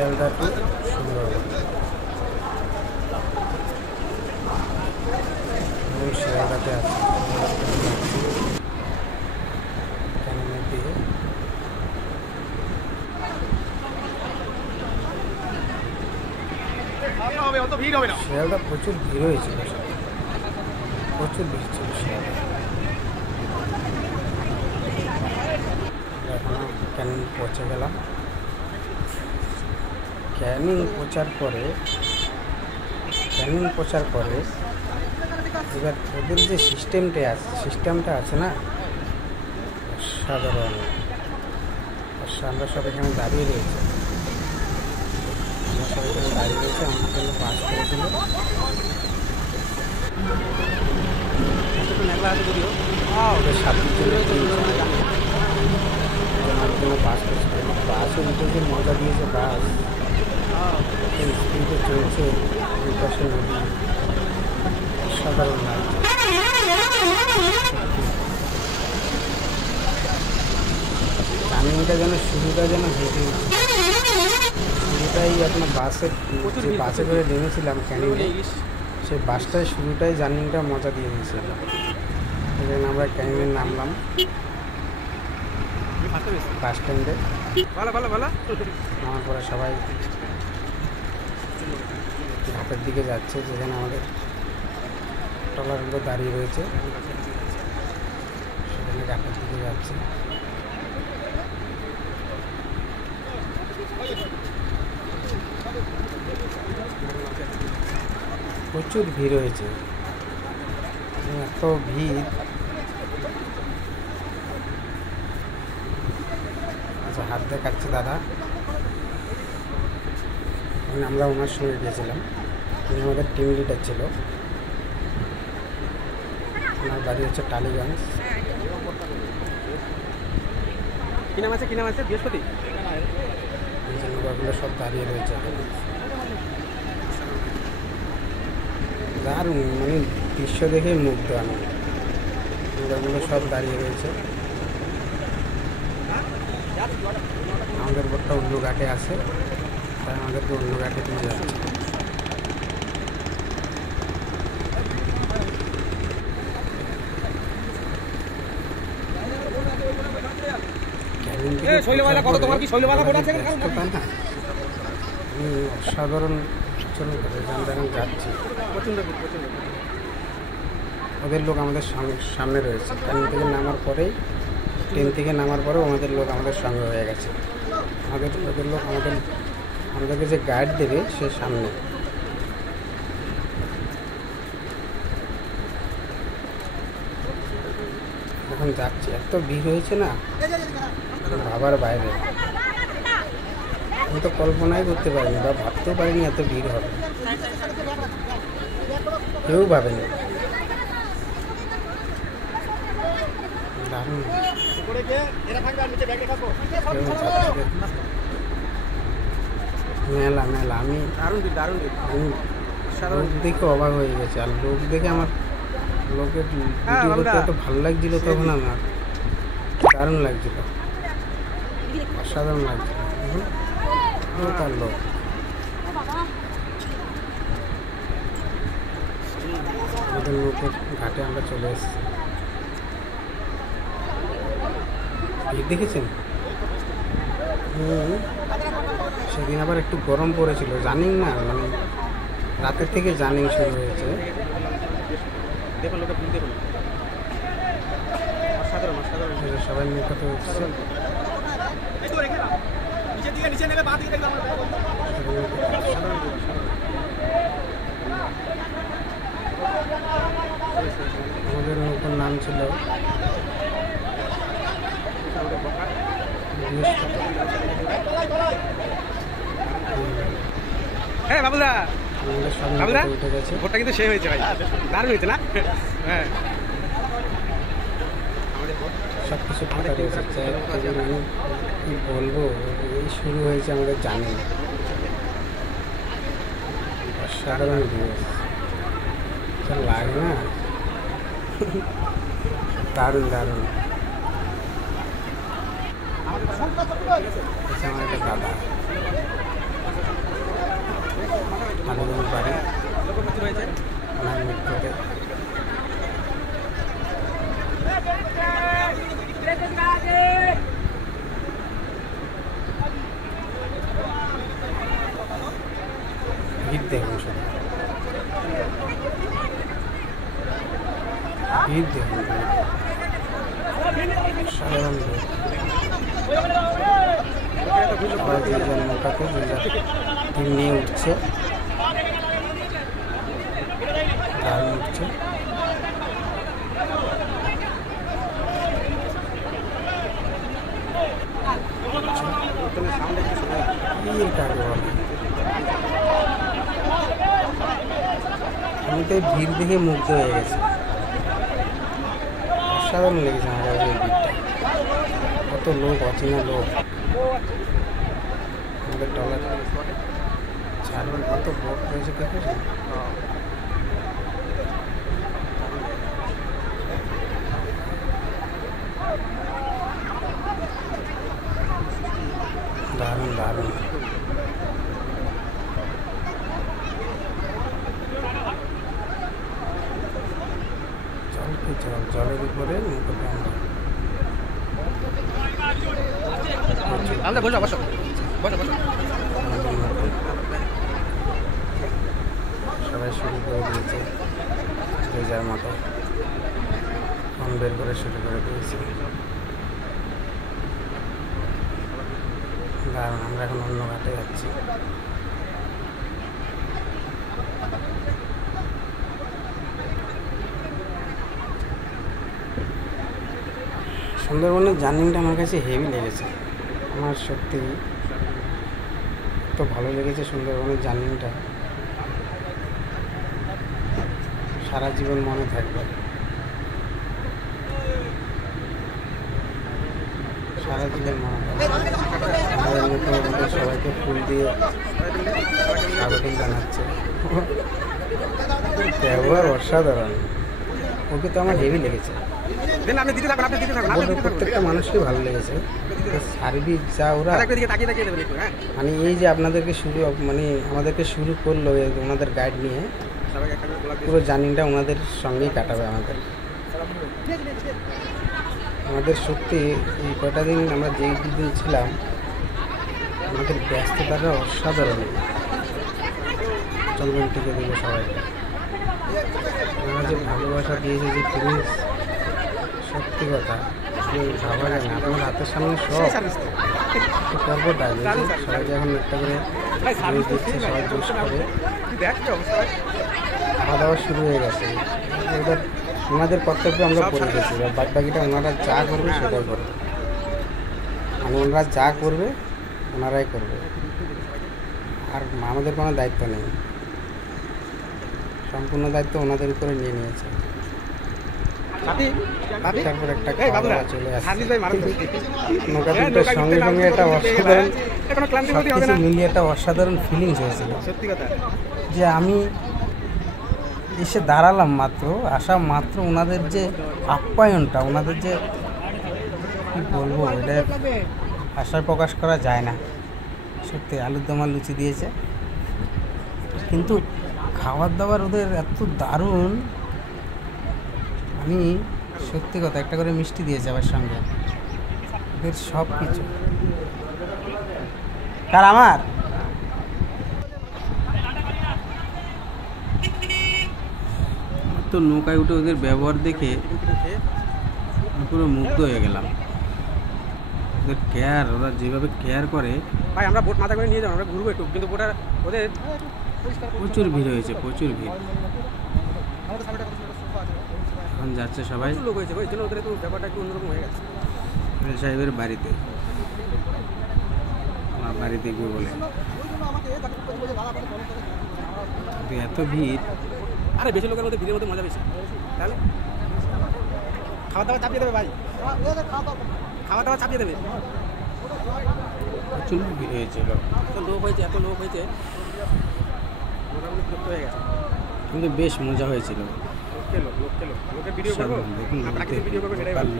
Sealdah two Sundarban. শিয়ালদাতে আছে ক্যানিংয়ের দিকে। শিয়ালদা প্রচুর ভিড় হয়েছিল, প্রচুর ভিড় ছিল শিয়ালদা। এখন ক্যানিং পৌঁছে গেলাম। ক্যানিং পৌঁছার পরে এবার ওদের যে সিস্টেমটা আছে না, সাধারণ আমরা সব এখানে দাঁড়িয়ে রয়েছে, আমার জন্য পাস করেছিল। ওদের সাথীর জন্য আমার জন্য পাস করেছিল। বাসের ভিতরে যে মজা দিয়েছে, বাস স্পিডে চলছে, দুই পাশে নদী, অসাধারণ লাগছে। ক্যানিংটা যেন শুরুটা যেন হেঁটে শুরুটাই আপনার বাসে করে নেমেছিলাম ক্যানিংয়ে, সেই বাসটাই শুরুটাই জার্নিংটা মজা দিয়ে দিয়েছিল। সেখানে আমরা ক্যানিংয়ে নামলাম বাস স্ট্যান্ডে। নামার পরে সবাই ঘাটের দিকে যাচ্ছে, যেখানে আমাদের ট্রলারগুলো দাঁড়িয়ে রয়েছে, সেখানে ঘাটের দিকে যাচ্ছে। প্রচুর ভিড় হয়েছে, এত ভিড়। আচ্ছা, হাত দেখাচ্ছে দাদা, আমরা ওনার সঙ্গে গিয়েছিলাম। উনি আমাদের টিম লিডার ছিল। ওনার বাড়ি হচ্ছে টালিগঞ্জ। কি নাম আছে বৃহস্পতি। এই যে নৌকাগুলো সব দাঁড়িয়ে রয়েছে এখানে। দারুণ, মানে দৃশ্য দেখে মুগ্ধ আমি। নৌকাগুলো সব দাঁড়িয়ে রয়েছে। আমাদের বোটটা অন্য ঘাটে আছে, তাই আমাদেরকে অন্য ঘাটে নিয়ে যাচ্ছে। অসাধারণ চলে এখন যাচ্ছি। ওদের লোক আমাদের সামনে রয়েছে। ক্যানিং থেকে নামার পরেই, ট্রেন থেকে নামার পরেও আমাদের লোক আমাদের সঙ্গে হয়ে গেছে। ওদের লোক আমাদেরকে যে গাইড দেবে সে সামনে। এখন যাচ্ছি, এত ভিড় হয়েছে না, ভাবার বাইরে। আমি তো কল্পনাই করতে পারিনি বা ভাবতেও পারিনি এত ভিড় হবে, কেউ ভাবেনি। দারুণ মেলা মেলা। আমি লোক দেখে অবাক হয়ে গেছে। আর লোক দেখে আমার লোকের ভিডিও করতে এত ভালো লাগছিল তখন আমার, দারুণ লাগছিল, অসাধারণ লাগছিল। তার লোক আমাদের লোকের ঘাটে আমরা চলে এসেছি। দেখেছেন, সেদিন আবার একটু গরম পড়েছিল, জানিং না, মানে রাতের থেকে জানিং শুরু হয়েছে। সবাই নৌকাতে উঠছে। আমাদের নৌকার নাম ছিল হ্যাঁ বাবুদা, ভোটটা কিন্তু সে হয়েছে ভাই, দারুণ হয়েছে না? হ্যাঁ, সব কিছু ফাঁকা রয়েছে। আমি কী বলবো, এই শুরু হয়েছে আমাদের জানি। অসাধারণ দিবস লাগে না, দারুণ দারুণ। আমার একটা দাদা, ভিড় দেখুন শুধু, ভিড় দেখুন, সাধারণ ভিড়। সবাই যে যার নৌকাতে যে যার টিম নিয়ে উঠছে, দারুণ উঠছে। আমি তো এই ভিড় দেখে মুগ্ধ হয়ে গেছি, অসাধারণ লেগেছে আমার কাছে এই ভিড়টা। কত লোক, অচেনা লোক, আমাদের ট্রলার ছাড়বেন, কত বোট রয়েছে দেখেছেন? দারুণ দারুণ। জল কি জল, জলের উপরে নৌকাটা আমরা বসো বসো বসো বসো। সবাই শুরু করে দিয়েছে যে যার মতো, ফোন বের করে শুরু করে দিয়েছে। দারুণ। আমরা এখন অন্য ঘাটে যাচ্ছি। সুন্দরবনের জার্নিটা আমার কাছে হেভি লেগেছে, আমার সত্যি তো ভালো লেগেছে সুন্দরবনের জার্নিটা, সারা জীবন মনে থাকবে, সারা জীবন মনে থাকবে। আমাদের মুখ্যমন্ত্রী সবাইকে ফুল দিয়ে স্বাগতম জানাচ্ছে, ব্যবহার অসাধারণ। ওকে তো আমার হেভি লেগেছে, প্রত্যেকটা মানুষকে ভালো লেগেছে। সার্ভিস যা ওরা, মানে এই যে আপনাদেরকে শুরু, মানে আমাদেরকে শুরু করলো ওনাদের গাইড নিয়ে, পুরো জার্নিটা ওনাদের সঙ্গেই কাটাবে আমাদের। আমাদের সত্যি এই কটা দিন আমরা যেই দুদিন ছিলাম, আমাদের ব্যস্ততাটা অসাধারণ। চলবেন টিকে দিল সবাইকে, ওনারা যে ভালোবাসা দিয়েছে, যে ফিলিংস, সত্যি কথা ভাবা যায় না। আপনার হাতের সামনে সব পর্বটা সবাইকে এখন একটা করে জুস দিচ্ছে, সবাই জুস খাবে, খাওয়া দাওয়া শুরু হয়ে গেছে। এবার ওনাদের কর্তব্য আমরা করে গেছি, বাদ বাকিটা ওনারা যা করবে সেটাই করবে, মানে ওনারা যা করবে ওনারাই করবে, আর আমাদের কোনো দায়িত্ব নেই, সম্পূর্ণ দায়িত্ব ওনাদের উপরে নিয়ে নিয়েছে। তারপর একটা খাওয়া দাওয়া চলে আসছে, নৌকা দুটোর সঙ্গে সঙ্গে একটা অসাধারণ, সবকিছু মিলিয়ে একটা অসাধারণ ফিলিংস হয়েছিল। যে আমি এসে দাঁড়ালাম মাত্র, আসা মাত্র ওনাদের যে আপ্যায়নটা, ওনাদের যে কী বলবো, এটা ভাষায় প্রকাশ করা যায় না। সত্যি আলুর দম আর লুচি দিয়েছে, কিন্তু খাবার দাবার ওদের এত দারুণ। আমি সত্যি কথা, একটা করে মিষ্টি দিয়েছে আবার সঙ্গে, ওদের সব কিছু। কার আমার তো নৌকায় উঠে ওদের ব্যবহার দেখে পুরো মুগ্ধ হয়ে গেলাম। ওদের কেয়ার, ওরা যেভাবে কেয়ার করে। ভাই আমরা বোট মাথা করে নিয়ে যাবো, আমরা ঘুরবো একটু, কিন্তু বোটার ওদের প্রচুর ভিড় হয়েছে, প্রচুর ভিড়। এখন যাচ্ছে সবাই লোক হয়েছে, ওই জন্য ওদের একটু ব্যাপারটা একটু অন্যরকম হয়ে গেছে। সাহেবের বাড়িতে, আমার বাড়িতে গিয়ে বলে এত ভিড়। আরে বেশি লোকের মধ্যে ভিড়ের মধ্যে মজা বেশি। তাহলে খাওয়া দাওয়া চাপিয়ে দেবে ভাই, খাওয়া দাওয়া চাপিয়ে দেবে। প্রচুর ভিড় হয়েছিল, এত লোক হয়েছে, এত লোক হয়েছে, মোটামুটি বিরক্ত হয়ে গেছে। কিন্তু বেশ মজা হয়েছিল। লোকের ভিডিও করবো, প্রাকৃতিক ভিডিও করবো, সেটাই ভালো।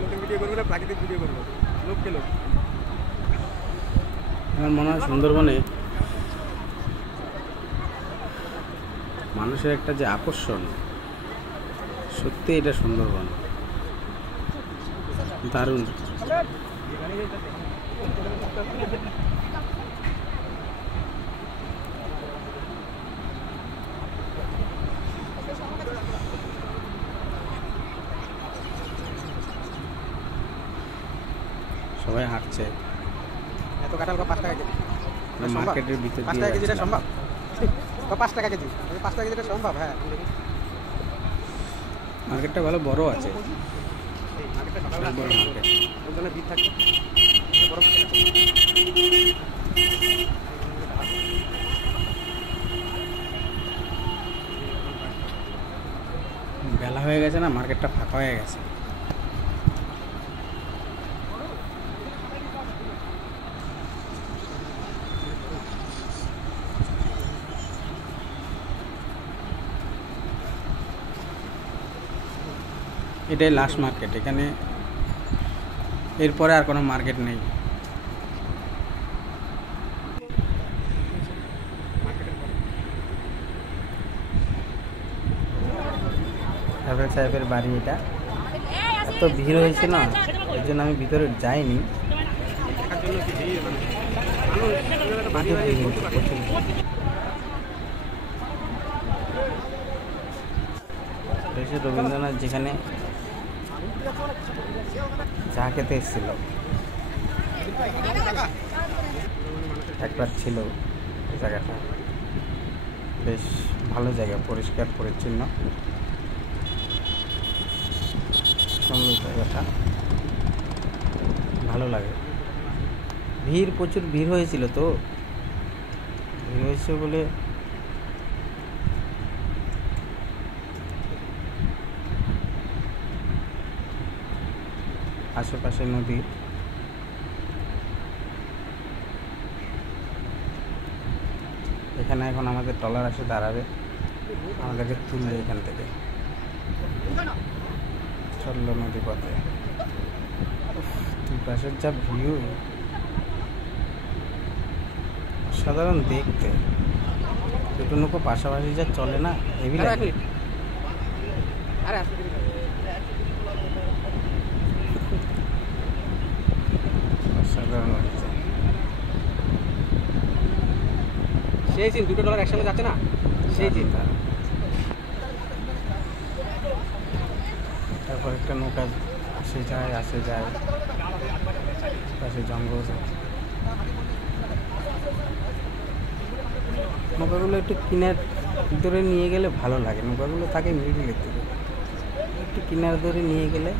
লোকের ভিডিও করবো না, প্রাকৃতিক ভিডিও করবো। লোককে লোক আমার মনে হয় সুন্দরবনে মানুষের একটা যে আকর্ষণ, সত্যি এটা সুন্দরবন দারুণ। হচ্ছে এত কাঁঠাল 5 টাকা কেজি মার্কেটের ভিতর 5 দিয়ে টাকা কেজি এটা যাচ্ছিলাম। সম্ভব 5 টাকা কেজি 5 টাকা কেজি এটা সম্ভব হ্যাঁ মার্কেটটা ভালো বড় আছে, মার্কেটটা অনেক বড় মার্কেট। ওর জন্য ভিড় থাকবে বড় মার্কেট বেলা হয়ে গেছে না, মার্কেটটা ফাঁকা হয়ে গেছে। এটাই লাস্ট মার্কেট, এখানে এরপরে আর কোনো মার্কেট নেই। রাফেল সাহেবের বাড়ি এটা। এত ভিড় হয়েছে না, এর জন্য আমি ভিতরে যাইনি। দেখার জন্য কি ভিড় মানে মানুষ বাড়ি বাড়ি ঘুরতে পারছে রবীন্দ্রনাথ যেখানে চা খেতে এসেছিল, একবার ছিল এই জায়গাটা। বেশ ভালো জায়গা, পরিষ্কার পরিচ্ছন্ন সুন্দর জায়গাটা, ভালো লাগে। ভিড়, প্রচুর ভিড় হয়েছিল, তো ভিড় হয়েছে বলে আশেপাশে নদী। এখানে এখন আমাদের ট্রলার এসে দাঁড়াবে, আমাদেরকে তুলবে এখান থেকে। চললো নদী পথে, দুই পাশের যা ভিউ, অসাধারণ দেখতে। দুটো নৌকো পাশাপাশি যা চলে না, হেভি লাগে। আরে অসাধারণ লাগছে। সেই দিন দুটো ডলার একসঙ্গে যাচ্ছে না সেই দিন তারপর একটা নৌকা আসে যায়, পাশে জঙ্গল। নৌকাগুলো একটু কিনার ভিতরে নিয়ে গেলে ভালো লাগে। নৌকাগুলো থাকে মিডিলের দিকে, একটু কিনার ধরে নিয়ে গেলে